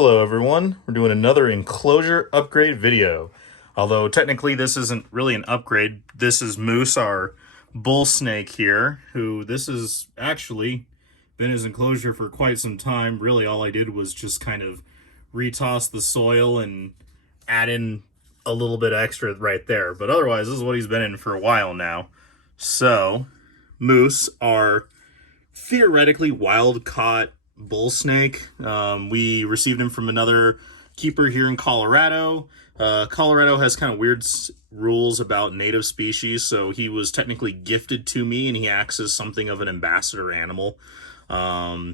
Hello everyone, we're doing another enclosure upgrade video. Although technically this isn't really an upgrade, this is Moose, our bull snake here, who this has actually been his enclosure for quite some time. Really all I did was just kind of retoss the soil and add in a little bit extra right there. But otherwise this is what he's been in for a while now. So, Moose, our theoretically wild caught bull snake. We received him from another keeper here in Colorado. Colorado has kind of weird rules about native species, so he was technically gifted to me, and he acts as something of an ambassador animal.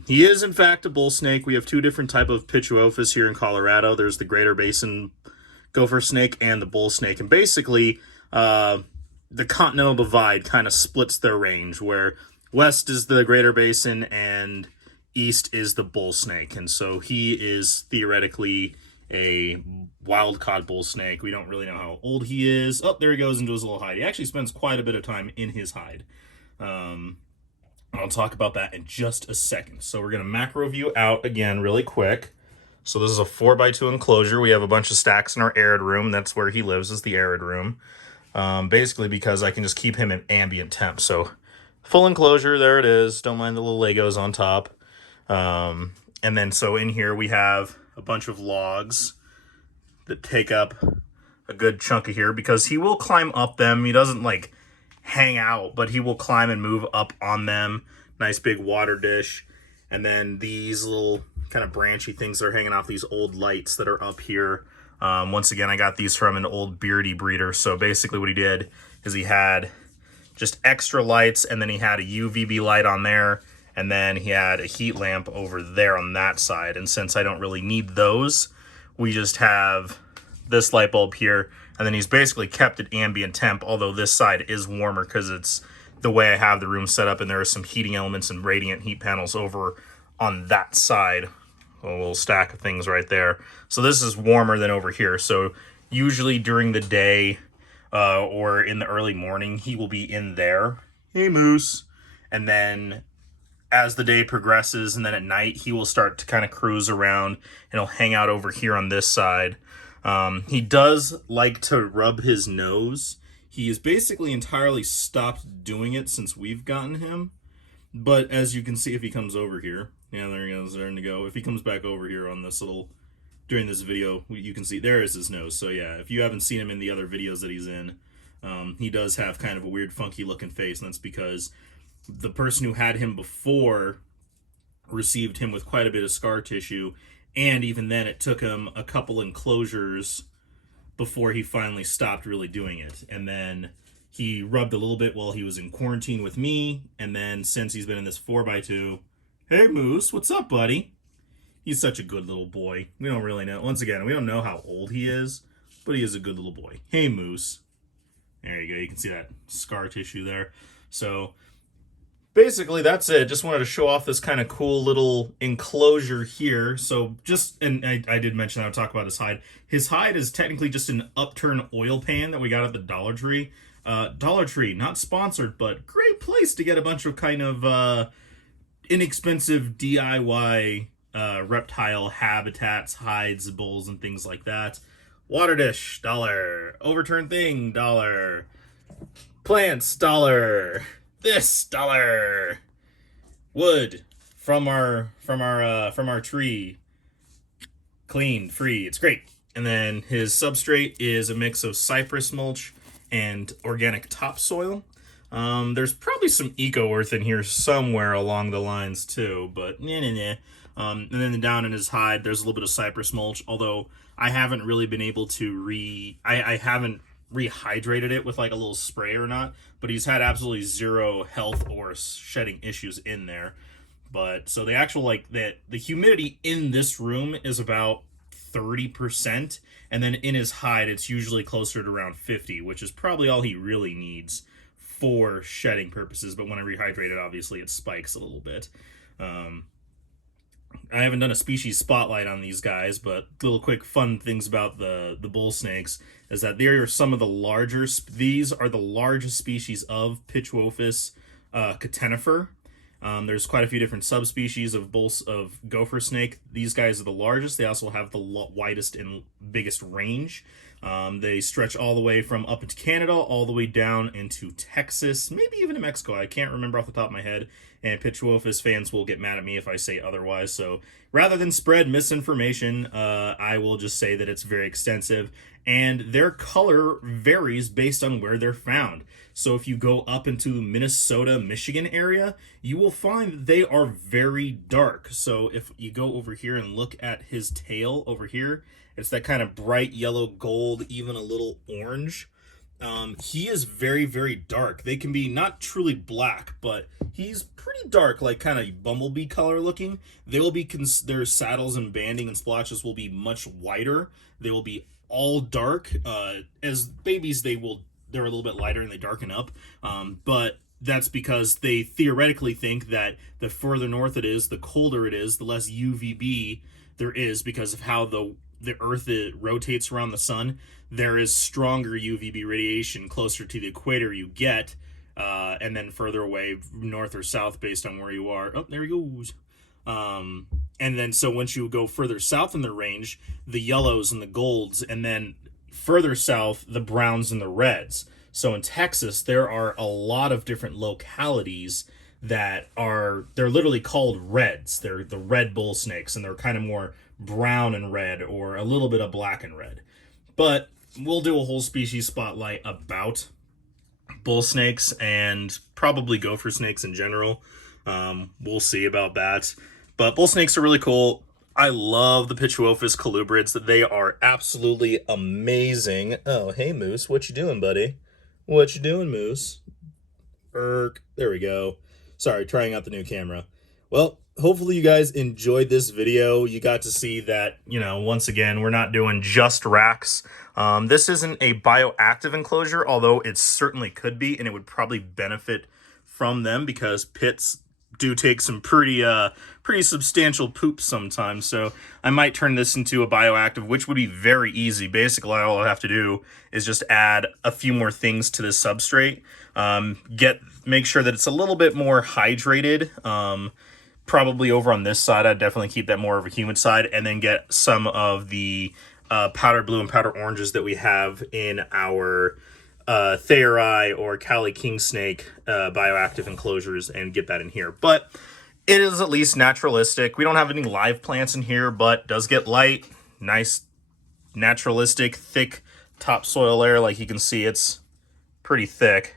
He is, in fact, a bull snake. We have two different type of Pituophis here in Colorado. There's the Greater Basin gopher snake and the bull snake, and basically, the continental divide kind of splits their range, where west is the Greater Basin and east is the bull snake. And so he is theoretically a wild-caught bull snake. We don't really know how old he is. Oh, there he goes into his little hide. He actually spends quite a bit of time in his hide. I'll talk about that in just a second. So we're going to macro view out again really quick. So this is a 4x2 enclosure. We have a bunch of stacks in our arid room. That's where he lives, is the arid room. Basically because I can just keep him in ambient temp. So full enclosure, there it is. Don't mind the little Legos on top. And then so in here we have a bunch of logs that take up a good chunk of here, because he will climb up them. He doesn't like hang out, but he will climb and move up on them. Nice big water dish. And then these little kind of branchy things are hanging off these old lights that are up here. Once again, I got these from an old beardy breeder. So basically what he did is he had just extra lights, and then he had a UVB light on there, and then he had a heat lamp over there on that side. And since I don't really need those, we just have this light bulb here, and then he's basically kept at ambient temp, although this side is warmer because it's the way I have the room set up, and there are some heating elements and radiant heat panels over on that side. A little stack of things right there. So this is warmer than over here. So usually during the day or in the early morning, he will be in there. Hey, Moose. And then as the day progresses, and then at night, he will start to kind of cruise around, and he'll hang out over here on this side. He does like to rub his nose. He has basically entirely stopped doing it since we've gotten him. But as you can see, if he comes over here, yeah, there he goes, there to go. If he comes back over here on this little, during this video, you can see there is his nose. So yeah, if you haven't seen him in the other videos that he's in, he does have kind of a weird funky looking face, and that's because the person who had him before received him with quite a bit of scar tissue, and even then it took him a couple enclosures before he finally stopped really doing it. And then he rubbed a little bit while he was in quarantine with me, and then since he's been in this 4x2, hey Moose, what's up, buddy? He's such a good little boy. We don't really know. Once again, we don't know how old he is, but he is a good little boy. Hey Moose. There you go. You can see that scar tissue there. So basically, that's it. Just wanted to show off this kind of cool little enclosure here. So just, and I did mention that I'll talk about his hide. His hide is technically just an upturned oil pan that we got at the Dollar Tree. Dollar Tree, not sponsored, but great place to get a bunch of kind of inexpensive DIY reptile habitats, hides, bowls, and things like that. Water dish, $1. Overturned thing, $1. Plants, $1. This, $1. Wood from our tree, clean, free. It's great. And then his substrate is a mix of cypress mulch and organic topsoil. There's probably some eco earth in here somewhere along the lines too, but nah. And then down in his hide, there's a little bit of cypress mulch, although I haven't really been able to I haven't rehydrated it with like a little spray or not, but he's had absolutely zero health or shedding issues in there. But so the actual the humidity in this room is about 30%, and then in his hide it's usually closer to around 50, which is probably all he really needs for shedding purposes. But when I rehydrate it, obviously it spikes a little bit. I haven't done a species spotlight on these guys, but little quick fun things about the bull snakes is that they are some of the larger, these are the largest species of Pituophis catenifer. There's quite a few different subspecies of gopher snake. These guys are the largest. They also have the widest and biggest range. They stretch all the way from up into Canada, all the way down into Texas, maybe even to Mexico. I can't remember off the top of my head, and Pitchwofus fans will get mad at me if I say otherwise. So rather than spread misinformation, I will just say that it's very extensive, and their color varies based on where they're found. So if you go up into Minnesota, Michigan area, you will find that they are very dark. So if you go over here and look at his tail over here, it's that kind of bright yellow gold, even a little orange. He is very, very dark. They can be not truly black, but he's pretty dark, like kind of bumblebee color looking. They will be their saddles and banding and splotches will be much whiter. They will be all dark. As babies, they're a little bit lighter and they darken up. But that's because they theoretically think that the further north it is, the colder it is, the less UVB there is, because of how the Earth rotates around the sun. There is stronger UVB radiation closer to the equator you get, and then further away, north or south, based on where you are. Oh, there he goes. And then so once you go further south in the range, the yellows and the golds, and then further south, the browns and the reds. So in Texas, there are a lot of different localities that they're literally called reds. They're the red bull snakes, and they're kind of more brown and red, or a little bit of black and red. But we'll do a whole species spotlight about bull snakes and probably gopher snakes in general. We'll see about that. But bull snakes are really cool. I love the Pitchwofus colubrids. They are absolutely amazing. Oh, hey, Moose. What you doing, buddy? What you doing, Moose? There we go. Sorry, trying out the new camera. Well, hopefully you guys enjoyed this video. You got to see that, once again, we're not doing just racks. This isn't a bioactive enclosure, although it certainly could be, and it would probably benefit from them because pits do take some pretty substantial poop sometimes. So I might turn this into a bioactive, which would be very easy. Basically, all I have to do is just add a few more things to this substrate. Make sure that it's a little bit more hydrated. Probably over on this side, I'd definitely keep that more of a humid side, and then get some of the powdered blue and powdered oranges that we have in our Thayeri or Cali King Snake bioactive enclosures and get that in here. But it is at least naturalistic. We don't have any live plants in here, but does get light, nice, naturalistic, thick topsoil layer. Like you can see, it's pretty thick.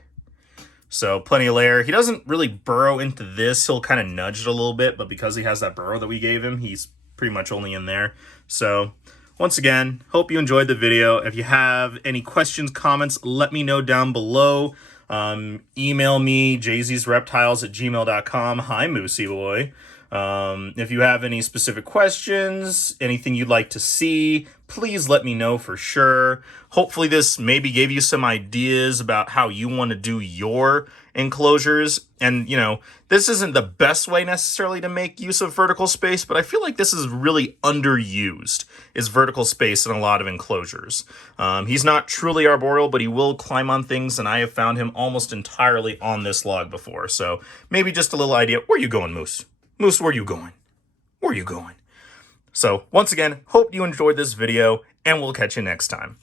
So plenty of layer. He doesn't really burrow into this. He'll kind of nudge it a little bit, but because he has that burrow that we gave him, he's pretty much only in there. So once again, hope you enjoyed the video. If you have any questions, comments, let me know down below. Email me, jzsreptiles@gmail.com. Hi, Moosey Boy. If you have any specific questions, anything you'd like to see, please let me know for sure. Hopefully this maybe gave you some ideas about how you want to do your enclosures. And, this isn't the best way necessarily to make use of vertical space, but I feel like this is really underused, is vertical space in a lot of enclosures. He's not truly arboreal, but he will climb on things, and I have found him almost entirely on this log before. So maybe just a little idea. Where you going, Moose? Moose, where you going? Where you going? So once again, hope you enjoyed this video, and we'll catch you next time.